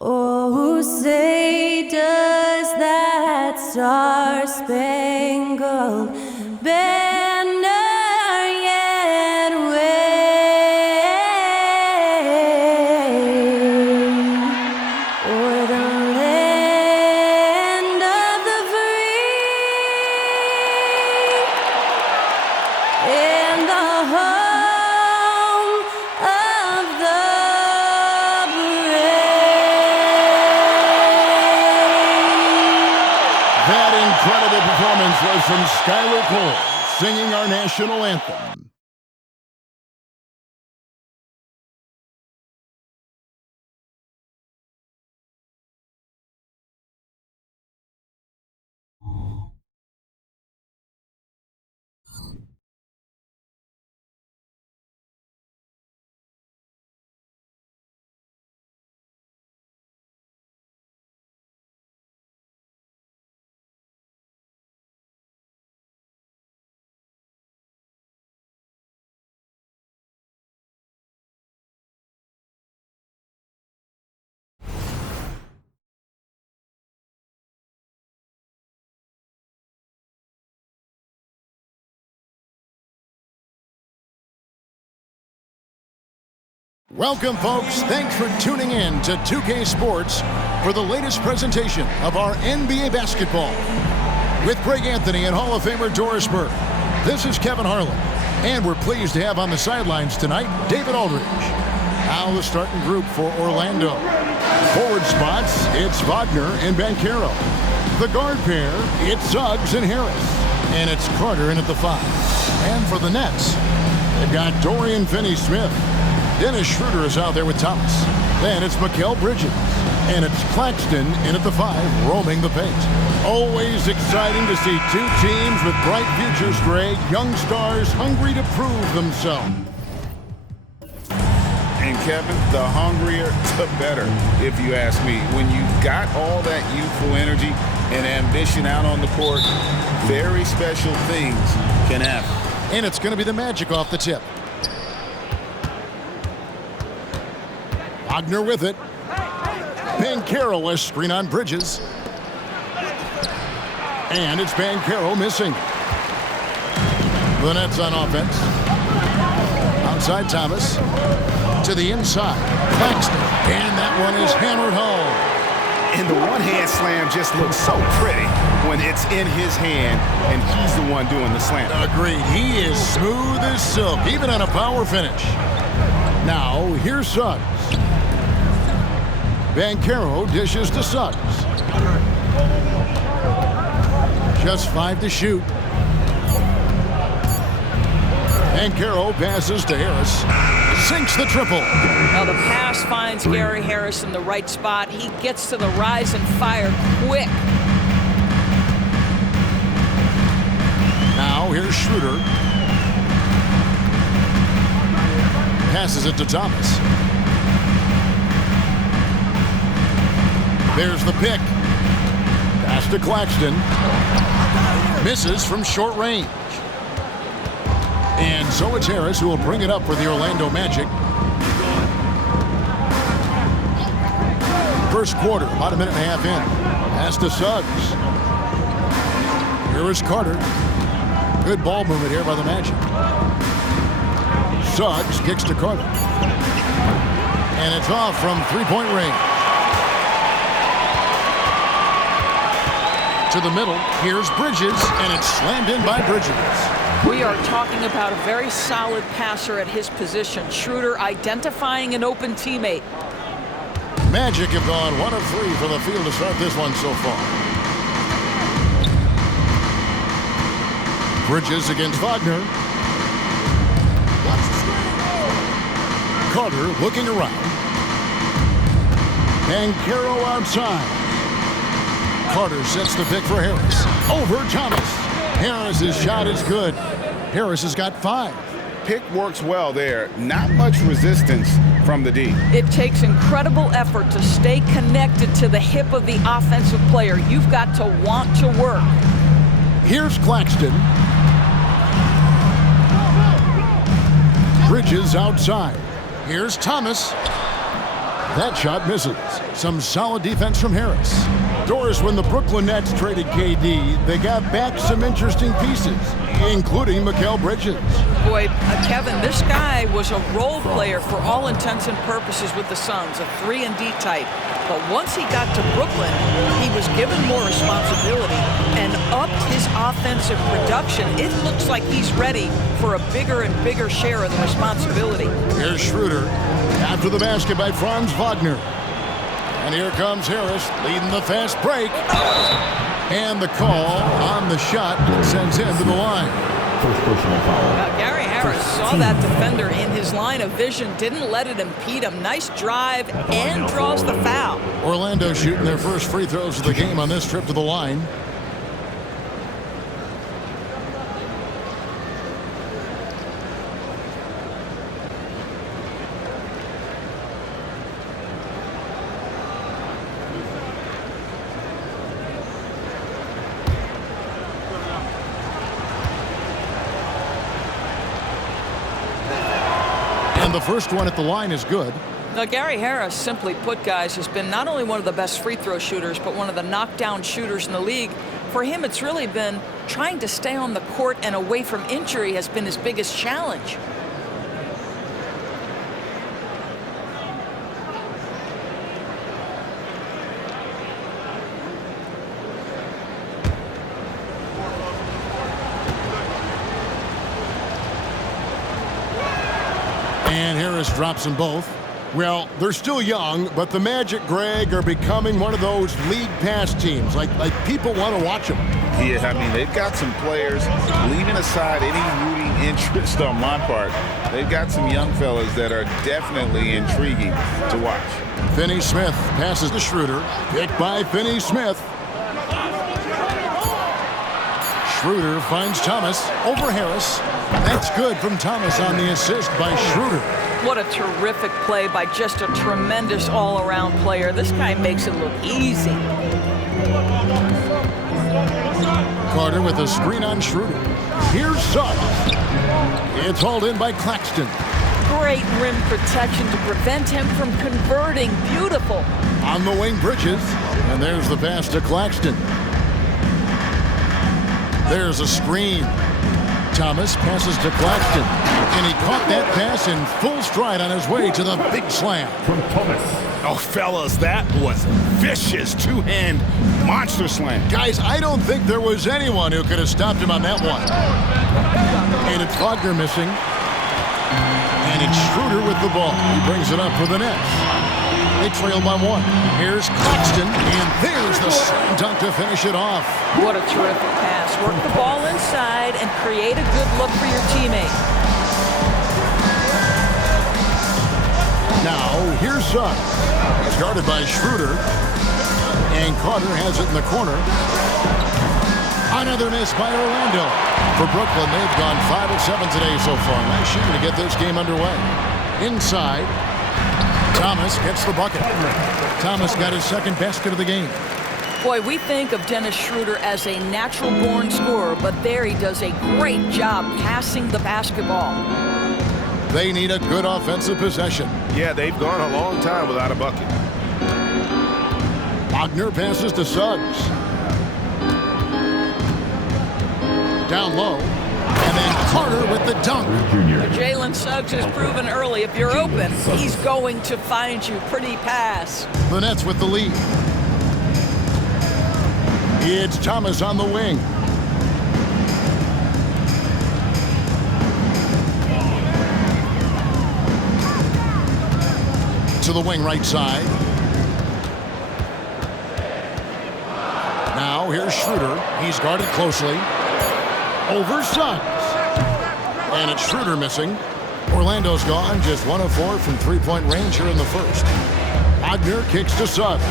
Oh, say does that star-spangled banner yet wave o'er the land of the free and the home of the That incredible performance was from Skylar Cole, singing our national anthem. Welcome, folks. Thanks for tuning in to 2K Sports for the latest presentation of our NBA basketball. With Greg Anthony and Hall of Famer Doris Burke, this is Kevin Harlan, and we're pleased to have on the sidelines tonight David Aldridge. Now the starting group for Orlando. Forward spots, it's Wagner and Banchero. The guard pair, it's Suggs and Harris. And it's Carter in at the 5. And for the Nets, they've got Dorian Finney-Smith. Dennis Schroeder is out there with Thomas. Then it's Mikal Bridges. And it's Claxton in at the 5, roaming the paint. Always exciting to see two teams with bright futures, Greg. Young stars hungry to prove themselves. And Kevin, the hungrier, the better, if you ask me. When you've got all that youthful energy and ambition out on the court, very special things can happen. And it's going to be the Magic off the tip. Wagner with it. Banchero, a screen on Bridges. And it's Banchero missing. The Nets on offense. Outside Thomas. To the inside. Claxton. And that one is hammered home. And the one-hand slam just looks so pretty when it's in his hand and he's the one doing the slam. Agreed. He is smooth as silk, even on a power finish. Now, here's Suggs. Banchero dishes to Suggs. Just 5 to shoot. Banchero passes to Harris. Sinks the triple. Now the pass finds Gary Harris in the right spot. He gets to the rise and fire quick. Now here's Schroeder. Passes it to Thomas. There's the pick. Pass to Claxton. Misses from short range. And so it's Harris who will bring it up for the Orlando Magic. First quarter, about a minute and a half in. Pass to Suggs. Here is Carter. Good ball movement here by the Magic. Suggs kicks to Carter. And it's off from three-point range. To the middle, here's Bridges, and it's slammed in by Bridges. We are talking about a very solid passer at his position. Schroeder identifying an open teammate. Magic have gone 1 of 3 from the field to start this one so far. Bridges against Wagner. Carter looking around. Banchero outside. Carter sets the pick for Harris. Over Thomas. Harris's shot is good. Harris has got 5. Pick works well there. Not much resistance from the D. It takes incredible effort to stay connected to the hip of the offensive player. You've got to want to work. Here's Claxton. Bridges outside. Here's Thomas. That shot misses. Some solid defense from Harris. Doris, when the Brooklyn Nets traded KD, they got back some interesting pieces, including Mikal Bridges. Boy, Kevin, this guy was a role player for all intents and purposes with the Suns, a 3-and-D type. But once he got to Brooklyn, he was given more responsibility and upped his offensive production. It looks like he's ready for a bigger and bigger share of the responsibility. Here's Schroeder after the basket by Franz Wagner. And here comes Harris leading the fast break. And the call on the shot sends him to the line. First personal foul. Gary Harris saw that defender in his line of vision, didn't let it impede him. Nice drive and draws the foul. Orlando shooting their first free throws of the game on this trip to the line. And the first one at the line is good. Now, Gary Harris, simply put, guys, has been not only one of the best free throw shooters, but one of the knockdown shooters in the league. For him, it's really been trying to stay on the court and away from injury has been his biggest challenge. And Harris drops them both. Well, they're still young, but the Magic, Greg, are becoming one of those league pass teams. Like people want to watch them. Yeah, I mean, they've got some players, leaving aside any rooting interest on my part, they've got some young fellas that are definitely intriguing to watch. Finney-Smith passes to Schroeder. Picked by Finney-Smith. Schroeder finds Thomas over Harris. That's good from Thomas on the assist by Schroeder. What a terrific play by just a tremendous all-around player. This guy makes it look easy. Carter with a screen on Schroeder. Here's Suggs. It's hauled in by Claxton. Great rim protection to prevent him from converting. Beautiful. On the wing, Bridges. And there's the pass to Claxton. There's a screen. Thomas passes to Claxton. And he caught that pass in full stride on his way to the big slam. From Thomas. Oh, fellas, that was vicious two-hand monster slam. Guys, I don't think there was anyone who could have stopped him on that one. And it's Wagner missing. And it's Schroeder with the ball. He brings it up for the Nets. They trail by one. Here's Claxton, and there's the slam dunk to finish it off. What a terrific pass. Work the ball inside and create a good look for your teammate. Now, here's Suggs. He's guarded by Schroeder. And Carter has it in the corner. Another miss by Orlando. For Brooklyn, they've gone 5 of 7 today so far. Nice shooting to get this game underway. Inside, Thomas gets the bucket. Thomas got his second basket of the game. Boy, we think of Dennis Schroeder as a natural-born scorer, but there he does a great job passing the basketball. They need a good offensive possession. Yeah, they've gone a long time without a bucket. Wagner passes to Suggs. Down low. And then Carter with the dunk. Junior. Jalen Suggs has proven early, if you're open, he's going to find you. Pretty pass. The Nets with the lead. It's Thomas on the wing. To the wing right side. Now here's Schroeder. He's guarded closely. Over Suggs. And it's Schroeder missing. Orlando's gone just 1 of 4 from three-point range here in the first. Wagner kicks to Suggs.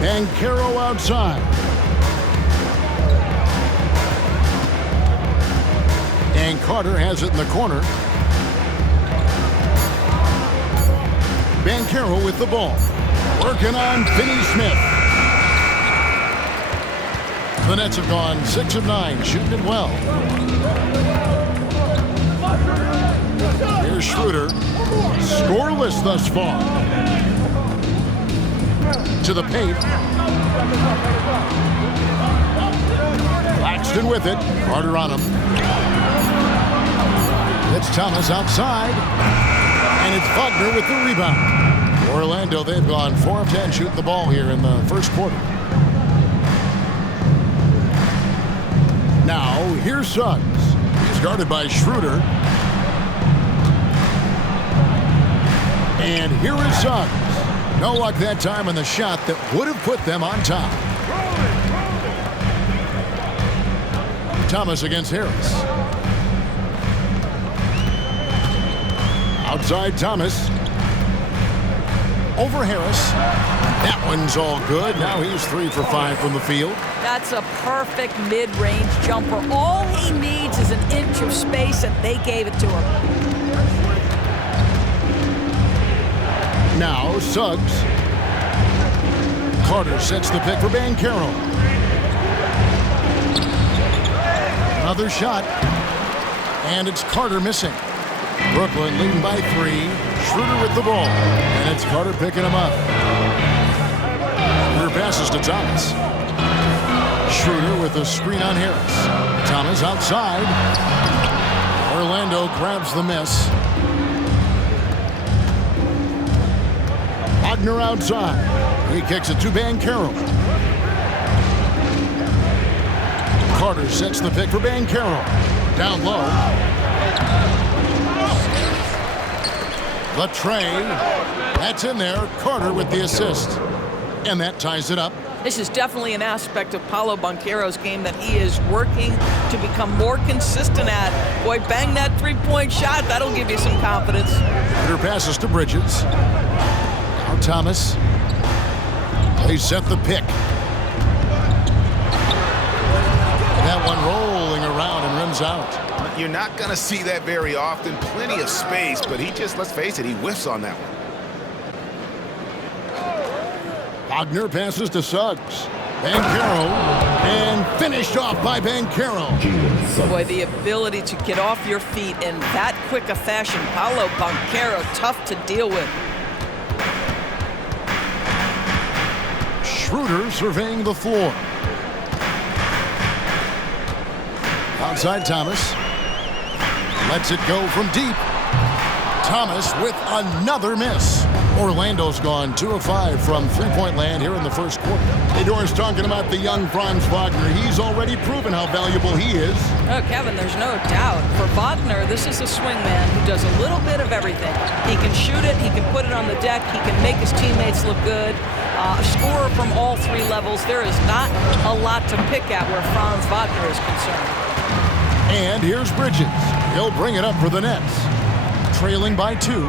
And Caro outside. And Carter has it in the corner. Banchero with the ball. Working on Finney-Smith. The Nets have gone 6 of 9, shooting it well. Here's Schroeder. scoreless thus far. To the paint. Claxton with it. Carter on him. It's Thomas outside. And it's Wagner with the rebound. Orlando, they've gone 4 of 10 shooting the ball here in the first quarter. Now, here's Suggs. He's guarded by Schroeder. And here is Suggs. No luck that time on the shot that would have put them on top. Thomas against Harris. Outside Thomas. Over Harris. That one's all good. Now he's 3 for 5 from the field. That's a perfect mid-range jumper. All he needs is an inch of space, and they gave it to him. Now Suggs. Carter sets the pick for Banchero. Another shot. And it's Carter missing. Brooklyn leading by 3. Schroeder with the ball. And it's Carter picking him up. Schroeder passes to Thomas. Schroeder with a screen on Harris. Thomas outside. Orlando grabs the miss. Wagner outside. He kicks it to Banchero. Carter sets the pick for Banchero. Down low. The tray. That's in there. Carter with the assist. And that ties it up. This is definitely an aspect of Paolo Banchero's game that he is working to become more consistent at. Boy, bang that three-point shot. That'll give you some confidence. Carter passes to Bridges. Now Thomas. They set the pick. That one rolling around and rims out. You're not going to see that very often. Plenty of space, but he just, let's face it, he whiffs on that one. Wagner passes to Suggs. Banchero. And finished off by Banchero. Boy, the ability to get off your feet in that quick a fashion. Paolo Banchero, tough to deal with. Schroeder surveying the floor. Outside Thomas. Lets it go from deep. Thomas with another miss. Orlando's gone 2 of 5 from three-point land here in the first quarter. Hey, Doris, talking about the young Franz Wagner. He's already proven how valuable he is. Oh, Kevin, there's no doubt. For Wagner, this is a swingman who does a little bit of everything. He can shoot it, he can put it on the deck, he can make his teammates look good. A scorer from all 3 levels. There is not a lot to pick at where Franz Wagner is concerned. And here's Bridges. He'll bring it up for the Nets. Trailing by 2.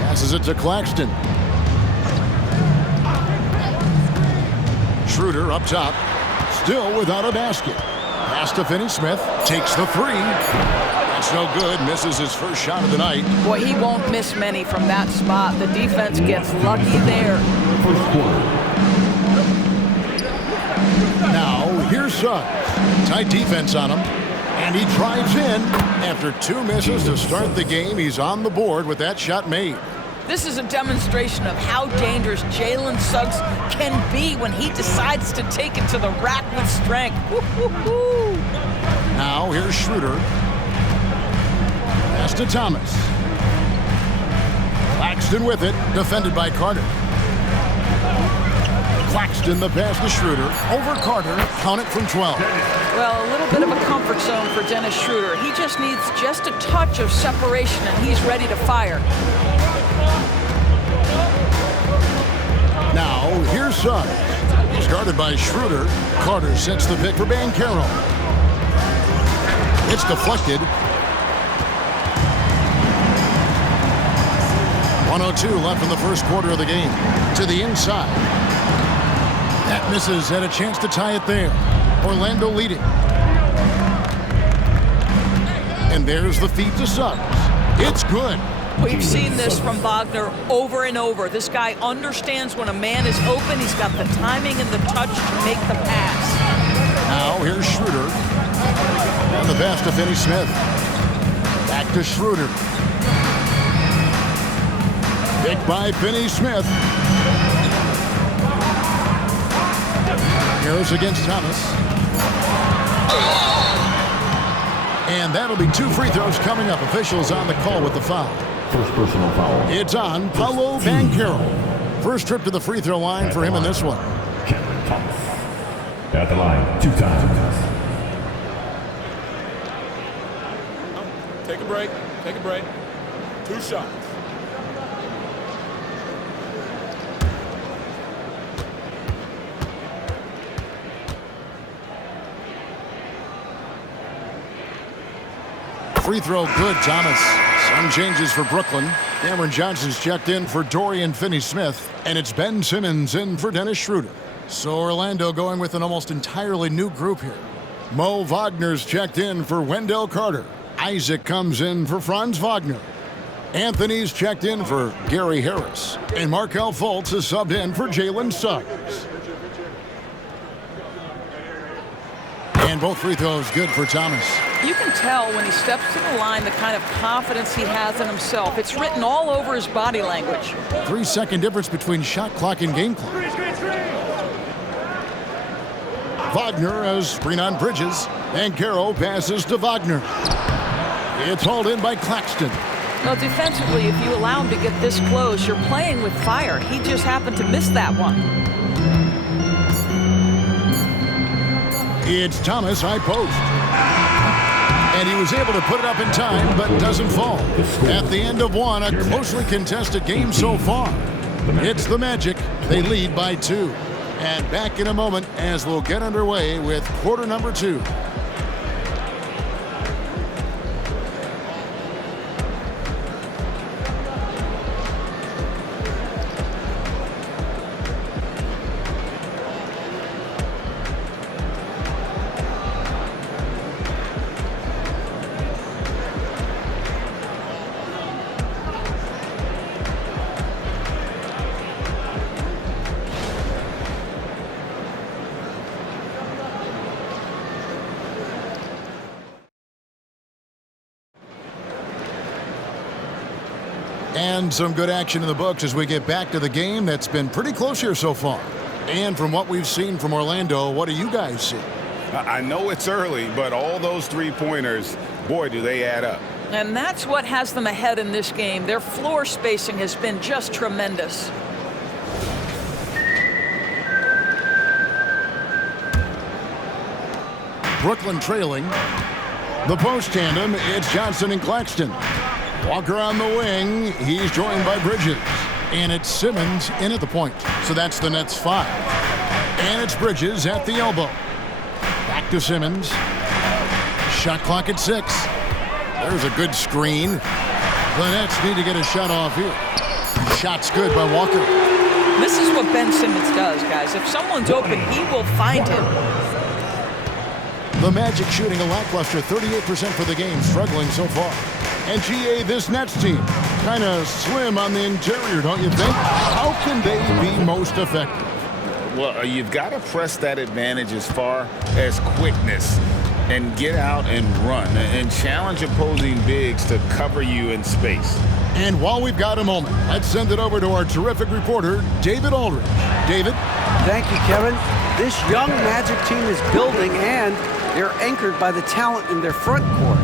Passes it to Claxton. Schroeder up top. Still without a basket. Pass to Finney-Smith. Takes the 3. That's no good. Misses his first shot of the night. Boy, he won't miss many from that spot. The defense gets lucky there. First quarter. Now, here's Suggs. Tight defense on him. And he drives in. After 2 misses to start the game, he's on the board with that shot made. This is a demonstration of how dangerous Jalen Suggs can be when he decides to take it to the rack with strength. Woo-hoo-hoo. Now, here's Schroeder. Pass to Thomas. Claxton with it. Defended by Carter. Claxton, the pass to Schroeder. Over Carter. Count it from 12. Well, a little bit of a comfort zone for Dennis Schroeder. He just needs just a touch of separation, and he's ready to fire. Now, here's Suggs. He's guarded by Schroeder. Carter sets the pick for Banchero. It's deflected. 1:02 left in the first quarter of the game. To the inside. That misses. Had a chance to tie it there. Orlando leading. And there's the feed to Suggs. It's good. We've seen this from Wagner over and over. This guy understands when a man is open. He's got the timing and the touch to make the pass. Now here's Schroeder. And the pass to Finney-Smith. Back to Schroeder. Picked by Finney Smith. Harris against Thomas. And that'll be 2 free throws coming up. Officials on the call with the foul. First personal foul. It's on Paolo Banchero. First trip to the free throw line for him in this one. Kevin Thomas. At the line, 2 times. Take a break. Take a break. 2 shots. Free throw good, Thomas. Some changes for Brooklyn. Cameron Johnson's checked in for Dorian Finney-Smith, and it's Ben Simmons in for Dennis Schroeder. So Orlando going with an almost entirely new group here. Mo Wagner's checked in for Wendell Carter. Isaac comes in for Franz Wagner. Anthony's checked in for Gary Harris. And Markelle Fultz is subbed in for Jalen Suggs. And both free throws good for Thomas. You can tell when he steps to the line the kind of confidence he has in himself. It's written all over his body language. 3-second difference between shot clock and game clock. Wagner has screen on Bridges. And Banchero passes to Wagner. It's hauled in by Claxton. Well, defensively, if you allow him to get this close, you're playing with fire. He just happened to miss that one. It's Thomas, high post. And he was able to put it up in time, but doesn't fall. At the end of one, a closely contested game so far. It's the Magic. They lead by 2. And back in a moment as we'll get underway with quarter number 2. And some good action in the books as we get back to the game that's been pretty close here so far. And from what we've seen from Orlando, what do you guys see? I know it's early, but all those 3-pointers, boy, do they add up. And that's what has them ahead in this game. Their floor spacing has been just tremendous. Brooklyn trailing. The post tandem, it's Johnson and Claxton. Walker on the wing. He's joined by Bridges. And it's Simmons in at the point. So that's the Nets 5. And it's Bridges at the elbow. Back to Simmons. Shot clock at 6. There's a good screen. The Nets need to get a shot off here. Shot's good by Walker. This is what Ben Simmons does, guys. If someone's open, he will find him. The Magic shooting a lackluster 38% for the game, struggling so far. And GA, this Nets team, kind of slim on the interior, don't you think? How can they be most effective? Well, you've got to press that advantage as far as quickness and get out and run and challenge opposing bigs to cover you in space. And while we've got a moment, let's send it over to our terrific reporter, David Aldridge. David? Thank you, Kevin. This young Magic team is building, and they're anchored by the talent in their front court.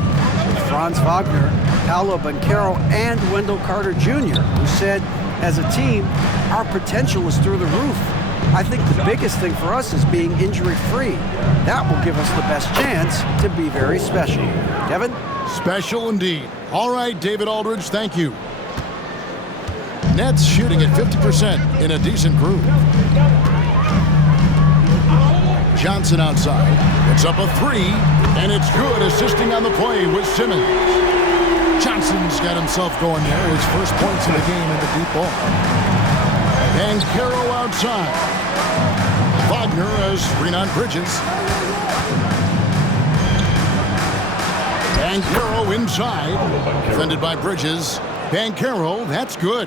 Franz Wagner, Paolo Banchero, and Wendell Carter Jr., who said, as a team, our potential is through the roof. I think the biggest thing for us is being injury-free. That will give us the best chance to be very special. Kevin? Special indeed. All right, David Aldridge, thank you. Nets shooting at 50% in a decent groove. Johnson outside. It's up a 3, and it's good, assisting on the play with Simmons. Johnson's got himself going there. His first points in the game in the deep ball. Banchero outside. Wagner has screen on Bridges. Banchero inside. Defended by Bridges. Banchero, that's good.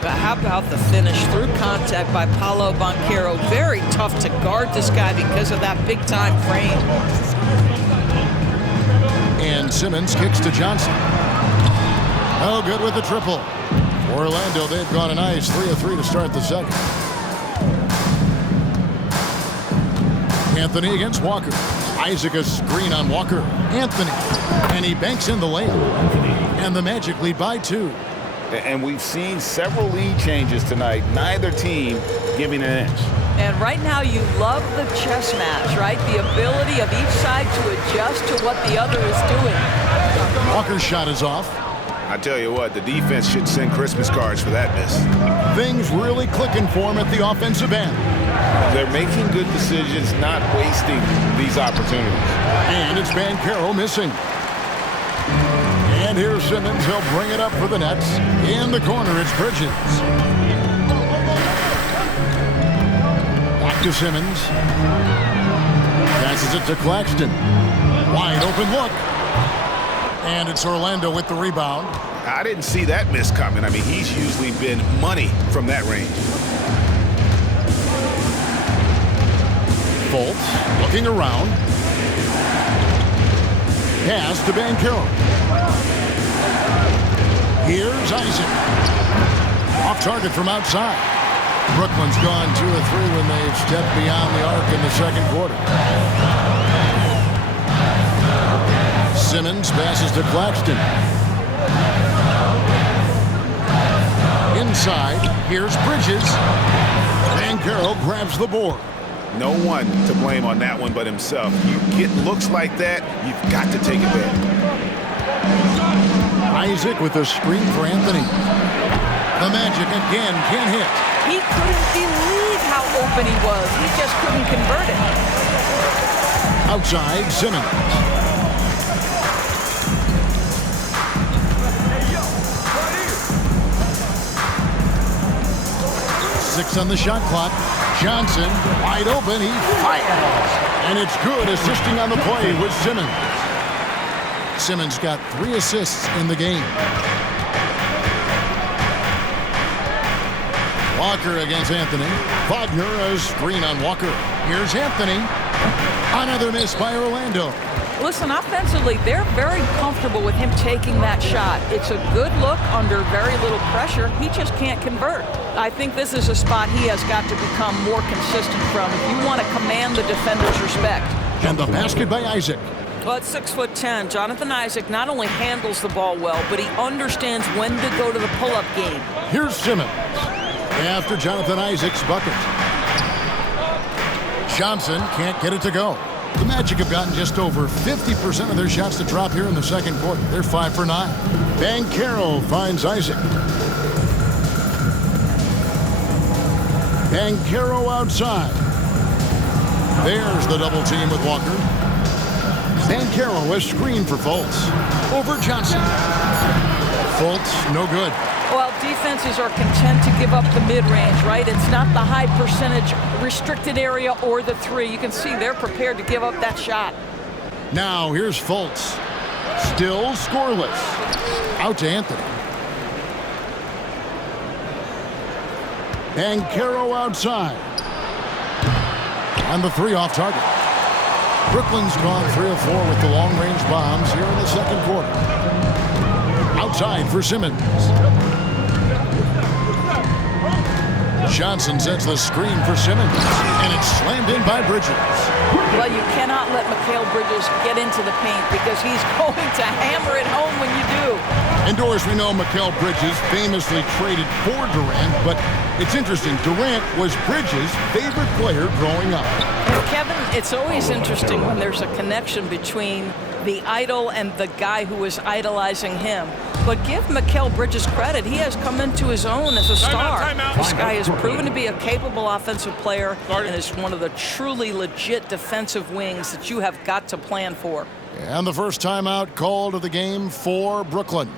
But how about the finish through contact by Paolo Banchero? Very tough to guard this guy because of that big-time frame. And Simmons kicks to Johnson. No good with the triple. For Orlando, they've gone a nice 3 of 3 to start the second. Anthony against Walker. Isaac a screen on Walker. Anthony. And he banks in the layup. And the Magic lead by 2. And we've seen several lead changes tonight. Neither team giving an inch. And right now you love the chess match, right? The ability of each side to adjust to what the other is doing. Walker's shot is off. I tell you what, the defense should send Christmas cards for that miss. Things really clicking for him at the offensive end. They're making good decisions, not wasting these opportunities. And it's Banchero missing. And here's Simmons. He'll bring it up for the Nets. In the corner, it's Bridges. Back to Simmons. Passes it to Claxton. Wide open look. And it's Orlando with the rebound. I didn't see that miss coming. I mean, he's usually been money from that range. Fultz looking around. Pass to Banchero. Here's Isaac. Off target from outside. Brooklyn's gone 2 of 3 when they've stepped beyond the arc in the second quarter. Simmons passes to Claxton. Inside, here's Bridges. Banchero grabs the board. No one to blame on that one but himself. You get looks like that, you've got to take it back. Isaac with a screen for Anthony. The Magic again can't hit. He couldn't believe how open he was. He just couldn't convert it. Outside, Simmons. Six on the shot clock. Johnson, wide open, he fires. And it's good, assisting on the play with Simmons. Simmons got 3 assists in the game. Walker against Anthony. Wagner, a screen on Walker. Here's Anthony. Another miss by Orlando. Listen, offensively, they're very comfortable with him taking that shot. It's a good look under very little pressure. He just can't convert. I think this is a spot he has got to become more consistent from if you want to command the defender's respect. And the basket by Isaac. Well, at 6'10", Jonathan Isaac not only handles the ball well, but he understands when to go to the pull-up game. Here's Simmons. After Jonathan Isaac's bucket. Johnson can't get it to go. The Magic have gotten just over 50% of their shots to drop here in the second quarter. They're 5 for 9. Banchero finds Isaac. Banchero outside. There's the double team with Walker. Banchero a screen for Fultz. Over Johnson. Fultz, no good. Well, defenses are content to give up the mid-range, right? It's not the high percentage restricted area or the 3. You can see they're prepared to give up that shot. Now here's Fultz. Still scoreless. Out to Anthony. Banchero outside. And the 3 off target. Brooklyn's gone 3 of 4 with the long-range bombs here in the second quarter. Outside for Simmons. Johnson sets the screen for Simmons, and it's slammed in by Bridges. Well, you cannot let Mikal Bridges get into the paint because he's going to hammer it home when you do. And Doris, we know Mikal Bridges famously traded for Durant, but it's interesting. Durant was Bridges' favorite player growing up. And Kevin, it's always interesting when there's a connection between the idol and the guy who is idolizing him. But give Mikal Bridges credit. He has come into his own as a star. This guy has proven to be a capable offensive player and is one of the truly legit defensive wings that you have got to plan for. And the first timeout called of the game for Brooklyn.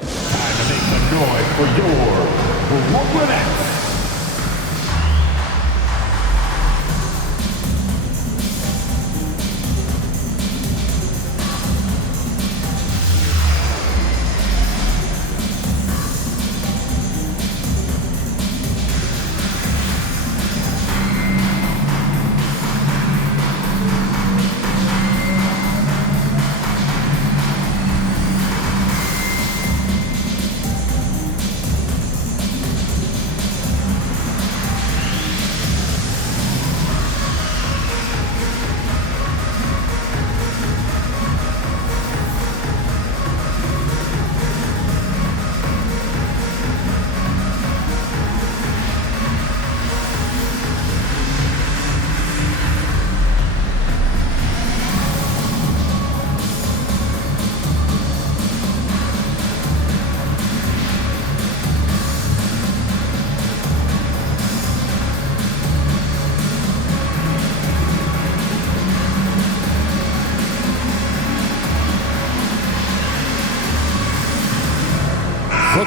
Time to make some noise for your Brooklyn Nets.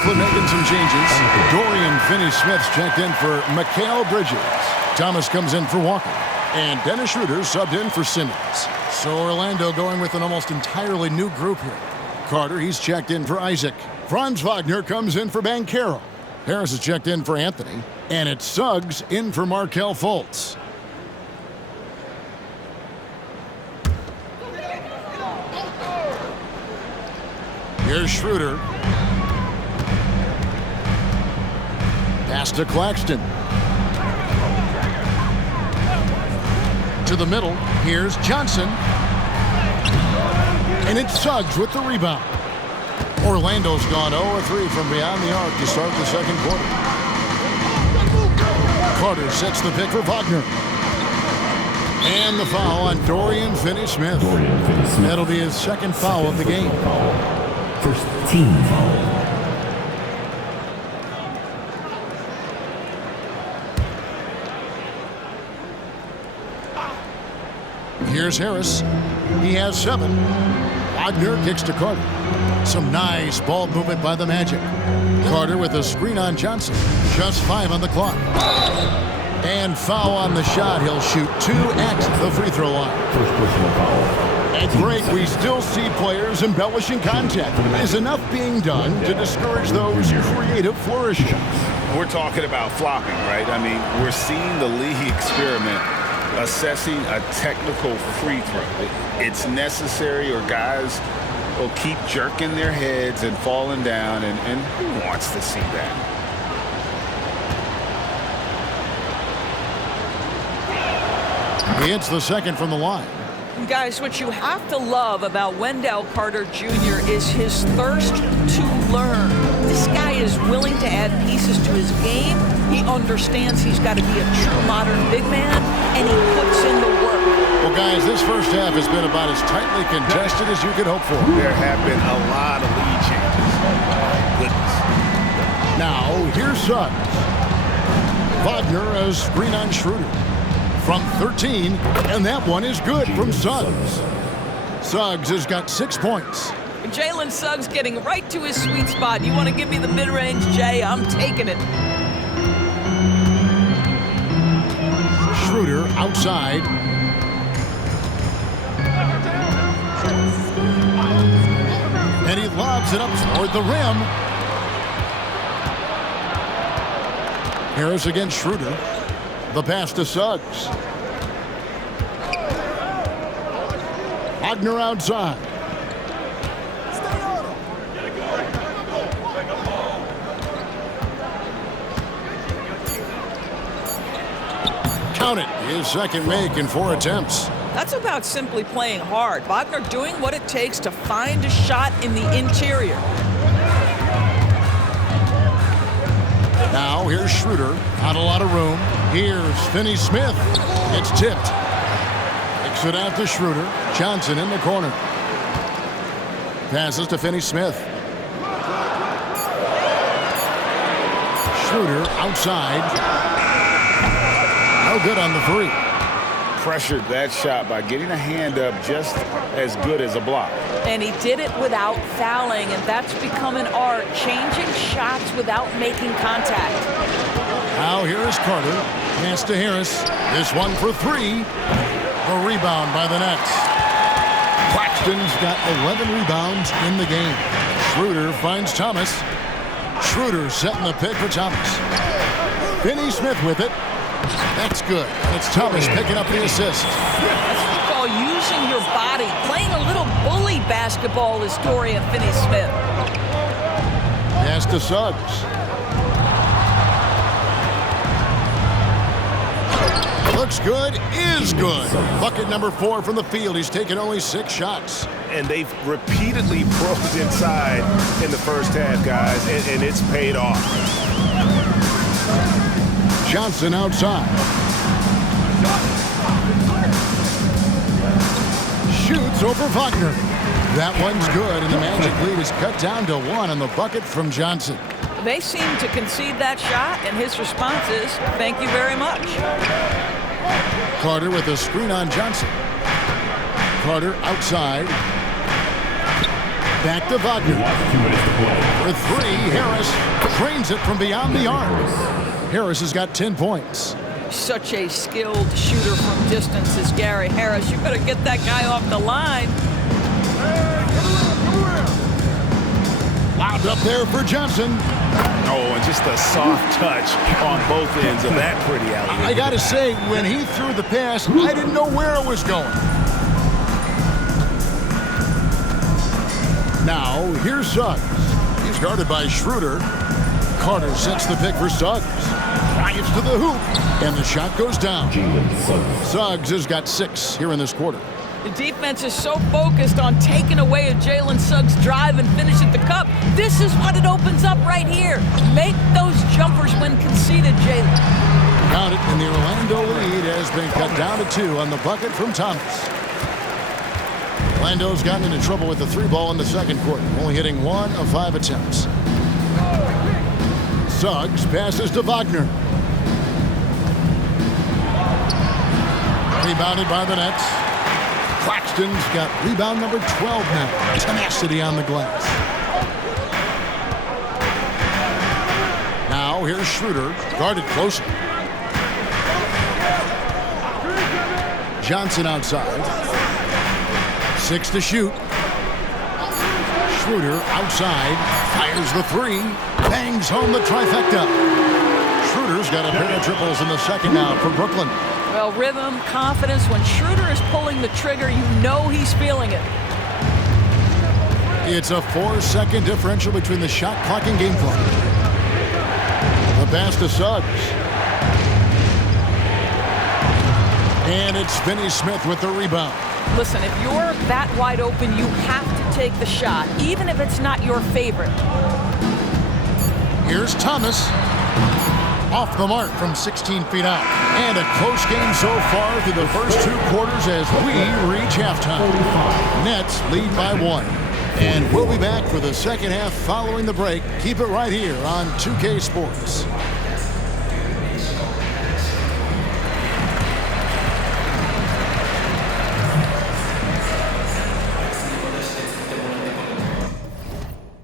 Brooklyn making some changes. Dorian Finney-Smith's checked in for Mikal Bridges. Thomas comes in for Walker. And Dennis Schroeder subbed in for Simmons. So Orlando going with an almost entirely new group here. Carter, he's checked in for Isaac. Franz Wagner comes in for Banchero. Harris is checked in for Anthony. And it's Suggs in for Markelle Fultz. Here's Schroeder. Pass to Claxton. To the middle. Here's Johnson. And it's Suggs with the rebound. Orlando's gone 0-3 from beyond the arc to start the second quarter. Carter sets the pick for Wagner. And the foul on Dorian Finney-Smith. That'll be his second foul of the game. First team foul. Here's Harris. He has 7. Wagner kicks to Carter. Some nice ball movement by the Magic. Carter with a screen on Johnson. Just 5 on the clock. And foul on the shot. He'll shoot 2 at the free throw line. First personal foul. At break, we still see players embellishing contact. Is enough being done to discourage those creative flourishes? We're talking about flopping, right? I mean, we're seeing the league experiment assessing a technical free throw. It's necessary or guys will keep jerking their heads and falling down, and who wants to see that? He hits the second from the line. Guys, what you have to love about Wendell Carter Jr. is his thirst to learn. This guy is willing to add pieces to his game. He understands he's got to be a true modern big man, and he puts in the work. Well, guys, this first half has been about as tightly contested as you could hope for. There have been a lot of lead changes. My goodness. Now, here's Suggs. Wagner a screen on Schroeder. From 13, and that one is good from Suggs. Suggs has got 6 points. Jalen Suggs getting right to his sweet spot. You want to give me the mid-range, Jay? I'm taking it. Schroeder outside. And he lobs it up toward the rim. Harris against Schroeder. The pass to Suggs. Wagner outside. Count it. His second make in 4 attempts. That's about simply playing hard. Wagner doing what it takes to find a shot in the interior. Now here's Schroeder. Not a lot of room. Here's Finney-Smith. It's tipped. Kicks it out to Schroeder. Johnson in the corner. Passes to Finney-Smith. Schroeder outside. No good on the 3. Pressured that shot by getting a hand up just as good as a block. And he did it without fouling, and that's become an art, changing shots without making contact. Now here is Carter. Pass to Harris. This one for 3. The rebound by the Nets. Claxton's got 11 rebounds in the game. Schroeder finds Thomas. Schroeder setting the pick for Thomas. Finney-Smith with it. That's good. It's Thomas picking up the assist. That's what you call using your body. Playing a little bully basketball is Dorian Finney-Smith. Pass to Suggs. Looks good, is good. Bucket number 4 from the field. He's taken only 6 shots. And they've repeatedly probed inside in the first half, guys, and it's paid off. Johnson outside. Shoots over Wagner. That one's good, and the Magic lead is cut down to 1 on the bucket from Johnson. They seem to concede that shot, and his response is, thank you very much. Carter with a screen on Johnson. Carter outside. Back to Wagner. Last 2 minutes to play. For three, Harris drains it from beyond the arc. Harris has got 10 points. Such a skilled shooter from distance is Gary Harris. You better get that guy off the line. Lobbed up there for Johnson. Oh, and just a soft touch on both ends of that pretty alley. I got to say, when he threw the pass, I didn't know where it was going. Now, here's Suggs. He's guarded by Schroeder. Carter sets the pick for Suggs. Drives to the hoop, and the shot goes down. Suggs has got 6 here in this quarter. The defense is so focused on taking away a Jalen Suggs drive and finish at the cup. This is what it opens up right here. Make those jumpers when conceded, Jalen. Count it, and the Orlando lead has been cut down to 2 on the bucket from Thomas. Orlando's gotten into trouble with the 3 ball in the second quarter, only hitting 1 of 5 attempts. Suggs passes to Wagner. Rebounded by the Nets. Claxton's got rebound number 12 now. Tenacity on the glass. Now here's Schroeder, guarded closer. Johnson outside. 6 to shoot. Schroeder outside, fires the 3, bangs home the trifecta. Schroeder's got a pair of triples in the second now for Brooklyn. Well, rhythm, confidence. When Schroeder is pulling the trigger, you know he's feeling it. It's a 4-second differential between the shot clock and game clock. The pass to Suggs. And it's Finney Smith with the rebound. Listen, if you're that wide open, you have to take the shot, even if it's not your favorite. Here's Thomas. Off the mark from 16 feet out. And a close game so far through the first 2 quarters as we reach halftime. Nets lead by 1. And we'll be back for the second half following the break. Keep it right here on 2K Sports.